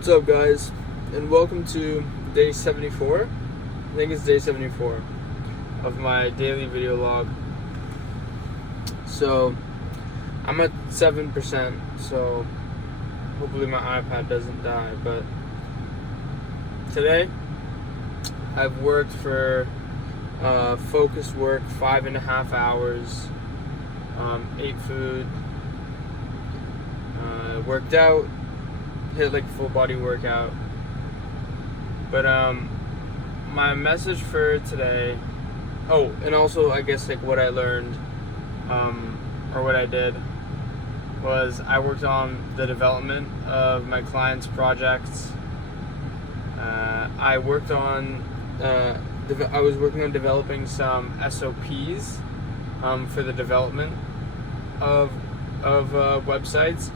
What's up, guys, and welcome to day 74. I think it's day 74 of my daily video log. So I'm at 7%, so hopefully my iPad doesn't die. But today I've worked for focused work 5.5 hours, ate food, worked out, hit like a full body workout. But my message for today, and also I guess like what I learned or what I did was I worked on the development of my clients' projects. I was working on developing some SOPs for the development of websites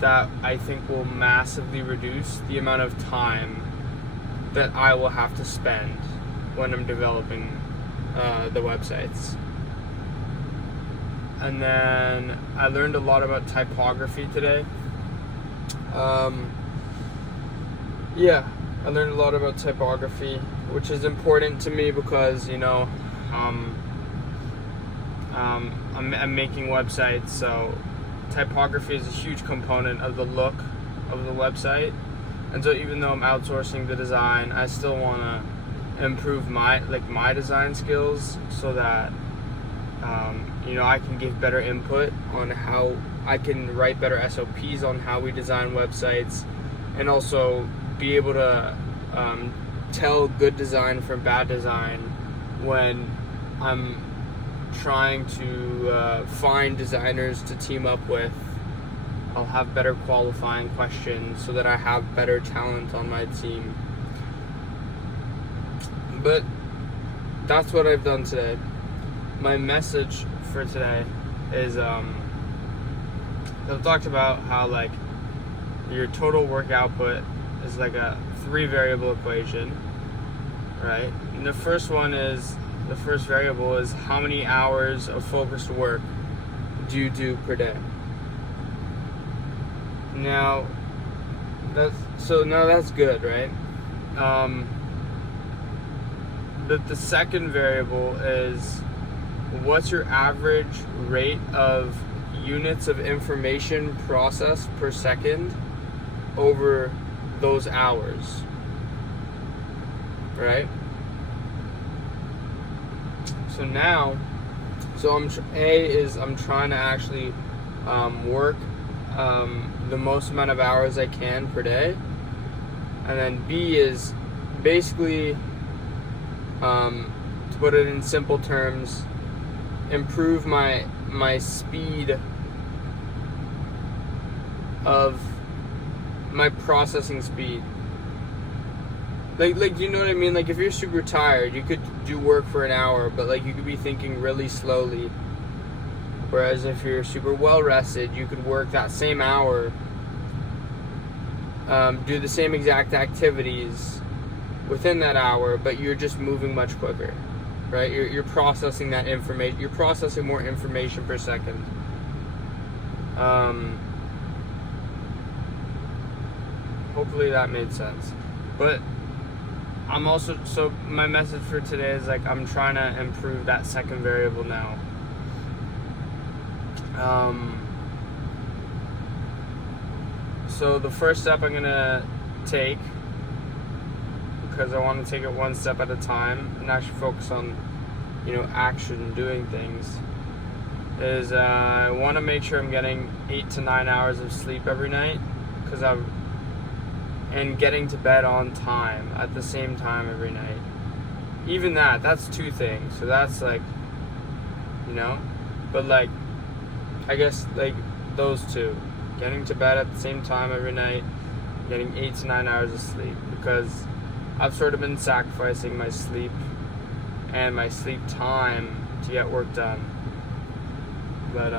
that I think will massively reduce the amount of time that I will have to spend when I'm developing the websites. And then I learned a lot about typography today. I learned a lot about typography, which is important to me because, I'm making websites, so typography is a huge component of the look of the website. And so even though I'm outsourcing the design, I still want to improve my design skills so that I can give better input on how I can write better SOPs on how we design websites, and also be able to tell good design from bad design when I'm trying to find designers to team up with. I'll have better qualifying questions so that I have better talent on my team. But that's what I've done today. My message for today is I've talked about how like your total work output is like a 3-variable equation, right? And the first variable is how many hours of focused work do you do per day. Now that's good, right? The second variable is what's your average rate of units of information processed per second over those hours, right? I'm trying to actually work the most amount of hours I can per day, and then B is basically, to put it in simple terms, improve my speed of my processing speed. Like you know what I mean? Like if you're super tired, you could do work for an hour, but like you could be thinking really slowly. Whereas if you're super well rested, you could work that same hour, do the same exact activities within that hour, but you're just moving much quicker, right? You're processing that information. You're processing more information per second. Hopefully that made sense. But I'm also, so my message for today is like I'm trying to improve that second variable now. So the first step I'm gonna take, because I want to take it one step at a time and actually focus on, action, doing things, is I want to make sure I'm getting 8 to 9 hours of sleep every night, and getting to bed on time at the same time every night. Even that's 2 things. So that's like, but like, I guess like those 2, getting to bed at the same time every night, getting 8 to 9 hours of sleep, because I've sort of been sacrificing my sleep and my sleep time to get work done. But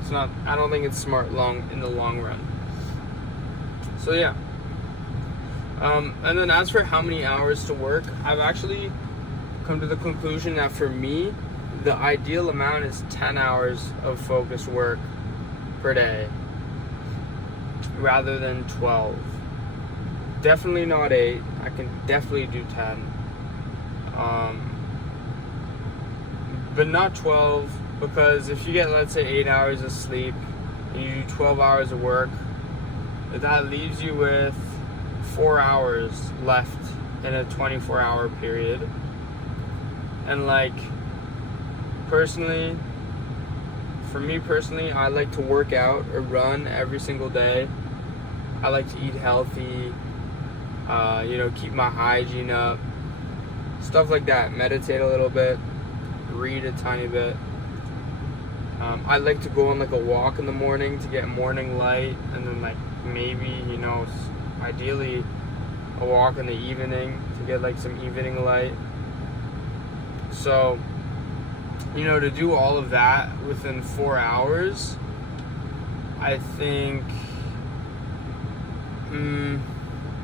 it's not, I don't think it's smart in the long run. So yeah. And then as for how many hours to work, I've actually come to the conclusion that for me, the ideal amount is 10 hours of focused work per day rather than 12. Definitely not 8. I can definitely do 10. But not 12, because if you get, let's say, 8 hours of sleep and you do 12 hours of work, that leaves you with 4 hours left in a 24-hour period. And like, personally, for me personally, I like to work out or run every single day. I like to eat healthy, keep my hygiene up, stuff like that. Meditate a little bit, read a tiny bit. I like to go on like a walk in the morning to get morning light, and then like maybe, ideally a walk in the evening to get like some evening light. So, to do all of that within 4 hours, I think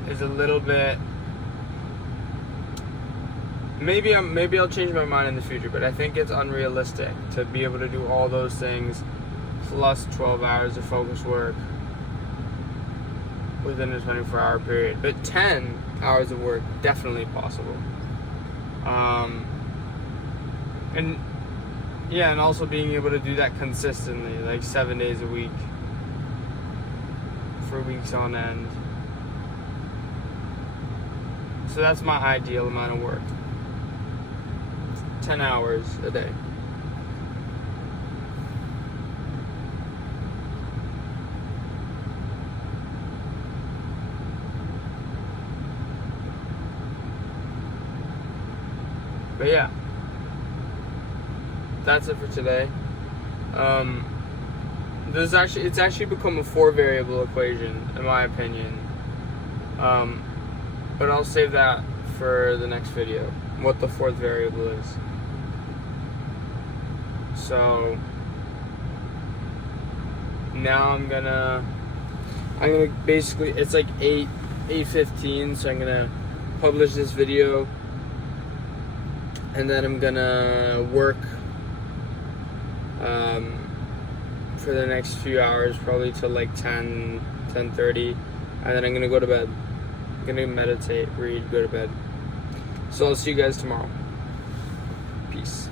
is a little bit. Maybe I'll change my mind in the future, but I think it's unrealistic to be able to do all those things plus 12 hours of focused work within a 24-hour period. But 10 hours of work, definitely possible. And also being able to do that consistently, like 7 days a week for weeks on end. So that's my ideal amount of work. 10 hours a day. But yeah, that's it for today. It's actually become a 4-variable equation, in my opinion. But I'll save that for the next video, what the 4th variable is. So now I'm gonna basically, it's like 8:15, so I'm gonna publish this video, and then I'm gonna work for the next few hours, probably till like 10:30, and then I'm gonna go to bed. I'm gonna meditate, read, go to bed. So I'll see you guys tomorrow. Peace.